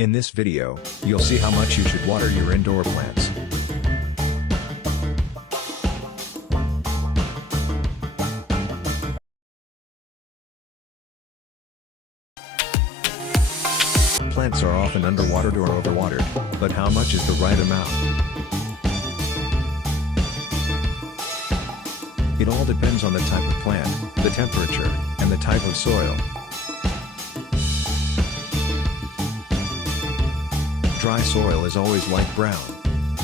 In this video, you'll see how much you should water your indoor plants. Plants are often underwatered or overwatered, but how much is the right amount? It all depends on the type of plant, the temperature, and the type of soil. Dry soil is always light brown.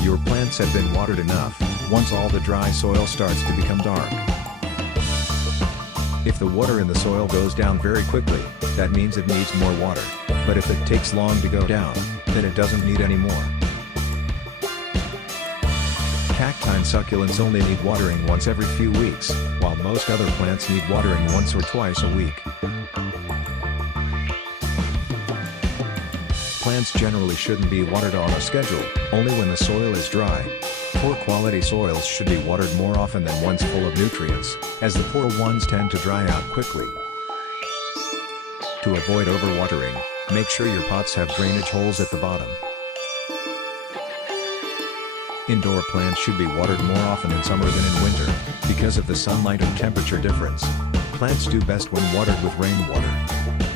Your plants have been watered enough, once all the dry soil starts to become dark. If the water in the soil goes down very quickly, that means it needs more water, but if it takes long to go down, then it doesn't need any more. Cacti and succulents only need watering once every few weeks, while most other plants need watering once or twice a week. Plants generally shouldn't be watered on a schedule, only when the soil is dry. Poor quality soils should be watered more often than ones full of nutrients, as the poor ones tend to dry out quickly. To avoid overwatering, make sure your pots have drainage holes at the bottom. Indoor plants should be watered more often in summer than in winter, because of the sunlight and temperature difference. Plants do best when watered with rainwater.